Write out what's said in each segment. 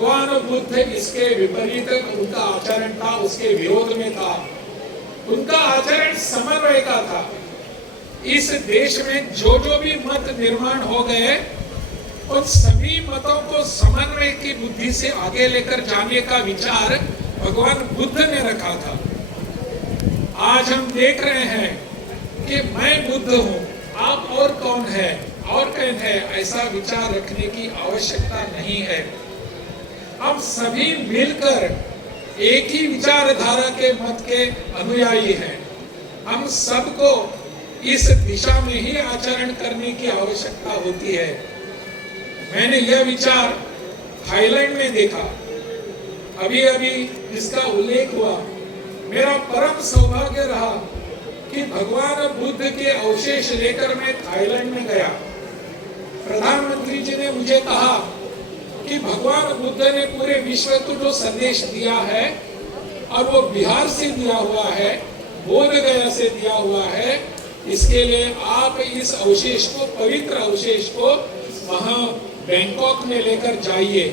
भगवान बुद्ध इसके विपरीत उनका आचरण था, उसके विरोध में था। उनका आचरण समन्वय का था। इस देश में जो भी मत निर्माण हो गए, उन सभी मतों को समन्वय की बुद्धि से आगे लेकर जाने का विचार भगवान बुद्ध ने रखा था। आज हम देख रहे हैं कि मैं बुद्ध हूं, आप और कौन है और कौन है, ऐसा विचार रखने की आवश्यकता नहीं है। हम सभी मिलकर एक ही विचारधारा के मत के अनुयायी हैं। हम सबको इस दिशा में ही आचरण करने की आवश्यकता होती है। मैंने यह विचार थाईलैंड में देखा, अभी अभी इसका उल्लेख हुआ। मेरा परम सौभाग्य रहा कि भगवान बुद्ध के अवशेष लेकर मैं थाईलैंड में गया। प्रधानमंत्री जी ने मुझे कहा कि भगवान बुद्ध ने पूरे विश्व को जो संदेश दिया है, और वो बिहार से दिया हुआ है, बोध गया से दिया हुआ है, इसके लिए आप इस अवशेष को, पवित्र अवशेष को वहां बैंकॉक में लेकर जाइए।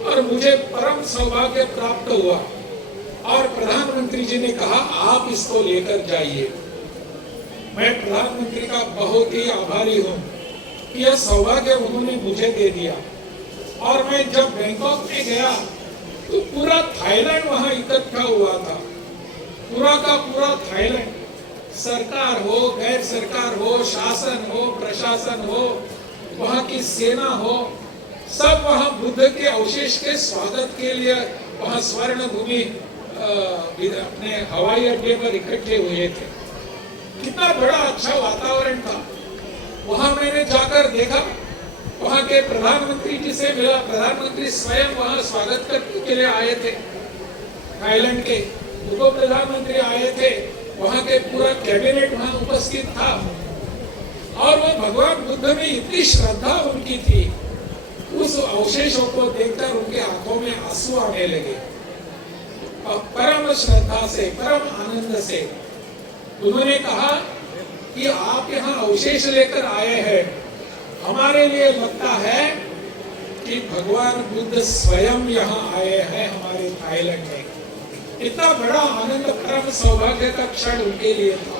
और मुझे परम सौभाग्य प्राप्त हुआ और प्रधानमंत्री जी ने कहा आप इसको लेकर जाइए। मैं प्रधानमंत्री का बहुत ही आभारी हूं कि यह सौभाग्य उन्होंने मुझे दे दिया। और मैं जब बैंकॉक में गया तो पूरा थाईलैंड वहां इकट्ठा हुआ था, पूरा का पूरा थाईलैंड, सरकार हो, गैर सरकार हो, शासन हो, प्रशासन हो, वहां की सेना हो, सब वहां बुद्ध के अवशेष के स्वागत के लिए वहां स्वर्ण भूमि अपने हवाई अड्डे पर इकट्ठे हुए थे। कितना बड़ा अच्छा वातावरण था। वहां मैंने जाकर देखा, वहां के प्रधानमंत्री जी से मिला। प्रधानमंत्री स्वयं वहां स्वागत करने के लिए आए थे। थाईलैंड के उप प्रधानमंत्री आए थे, वहां के पूरा कैबिनेट वहां उपस्थित था। और वो भगवान बुद्ध में इतनी श्रद्धा उनकी थी, उस अवशेषों को देखकर उनके आंखों में आंसू आने लगे। परम श्रद्धा से, परम आनंद से उन्होंने कहा कि आप यहाँ अवशेष लेकर आए हैं, हमारे लिए लगता है कि भगवान बुद्ध स्वयं यहाँ आए हैं हमारे थाईलैंड में। इतना बड़ा आनंद, परम सौभाग्य का क्षण उनके लिए था।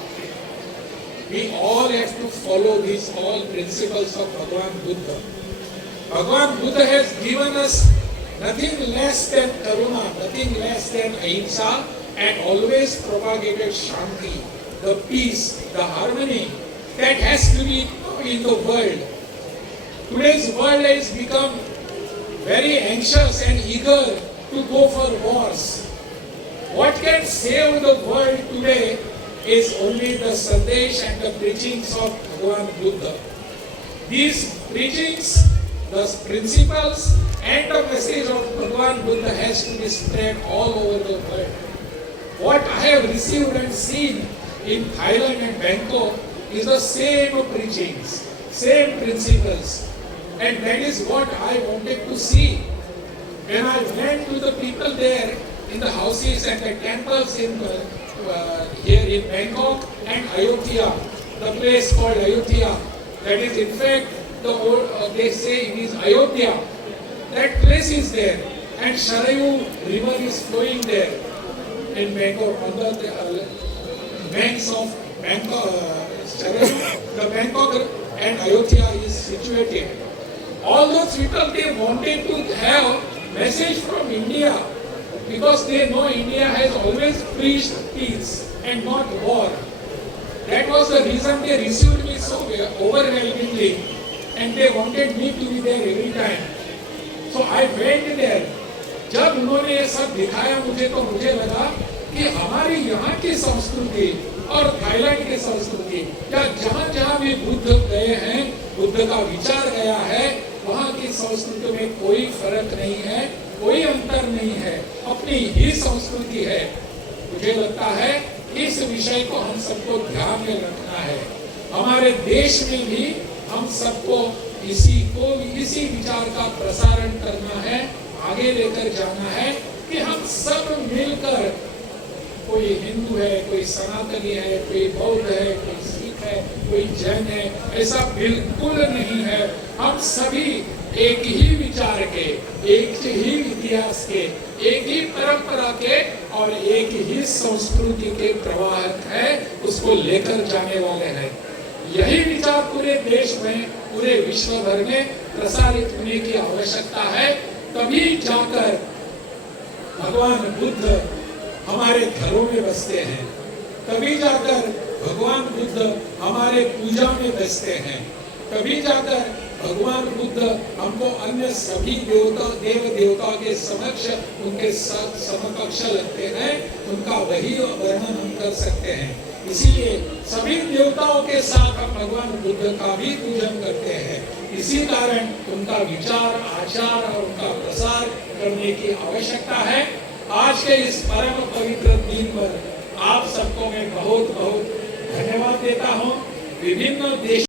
We all have to follow these all principles of Bhagwan Buddha. Bhagwan Buddha has given us nothing less than karuna, nothing less than ahimsa, and always propagated shanti, the peace, the harmony that has to be in the world. Today's world has become very anxious and eager to go for wars. What can save the world today is only the Sandesh and the preachings of Bhagwan Buddha. These preachings, the principles and the message of Bhagwan Buddha has to be spread all over the world. What I have received and seen in Thailand and Bangkok is the same preachings, same principles, and that is what I wanted to see. When I went to the people there in the houses and the temples in here in Bangkok and Ayodhya, the place called Ayodhya, that is in fact the old, they say it is Ayodhya. That place is there, and Sharayu river is flowing there in Bangkok on the banks of Bangkok. Sharayu, the Bangkok and Ayodhya is situated. All those people, they wanted to have message from India, because they know India has always preached peace and not war. That was the reason they received me so overwhelmingly, and they wanted me to be there every time. So I went there. जब उन्होंने ये सब दिखाया मुझे, तो मुझे लगा कि हमारी यहाँ की संस्कृति और थाईलैंड की संस्कृति, या जहाँ जहाँ भी बुद्ध गए हैं, बुद्ध का विचार गया है, वहाँ की संस्कृति में कोई फर्क नहीं है, कोई अंतर नहीं है, अपनी ही संस्कृति है। मुझे लगता है इस विषय को हम सबको ध्यान में रखना है। हमारे देश में भी हम सबको इसी विचार का प्रसारण करना है, आगे लेकर जाना है कि हम सब मिलकर, कोई हिंदू है, कोई सनातनी है, कोई बौद्ध है, कोई सिख है, कोई जैन है, ऐसा बिल्कुल नहीं है। हम सभी एक ही विचार के, एक ही इतिहास के, एक ही परंपरा के और एक ही संस्कृति के प्रवाहक है, उसको लेकर जाने वाले हैं। यही विचार पूरे देश में, पूरे विश्व भर में प्रसारित होने की आवश्यकता है। तभी जाकर भगवान बुद्ध हमारे घरों में बसते हैं, तभी जाकर भगवान बुद्ध हमारे पूजा में बसते हैं, तभी जाकर भगवान बुद्ध हमको अन्य सभी देव देवताओं के समक्ष, उनके समकक्ष लगते हैं, उनका वही वर्णन हम कर सकते हैं। इसीलिए सभी देवताओं के साथ हम भगवान बुद्ध का भी पूजन करते हैं। इसी कारण उनका विचार, आचार और उनका प्रसार करने की आवश्यकता है। आज के इस परम पवित्र दिन पर आप सबको मैं बहुत बहुत धन्यवाद देता हूँ। विभिन्न देश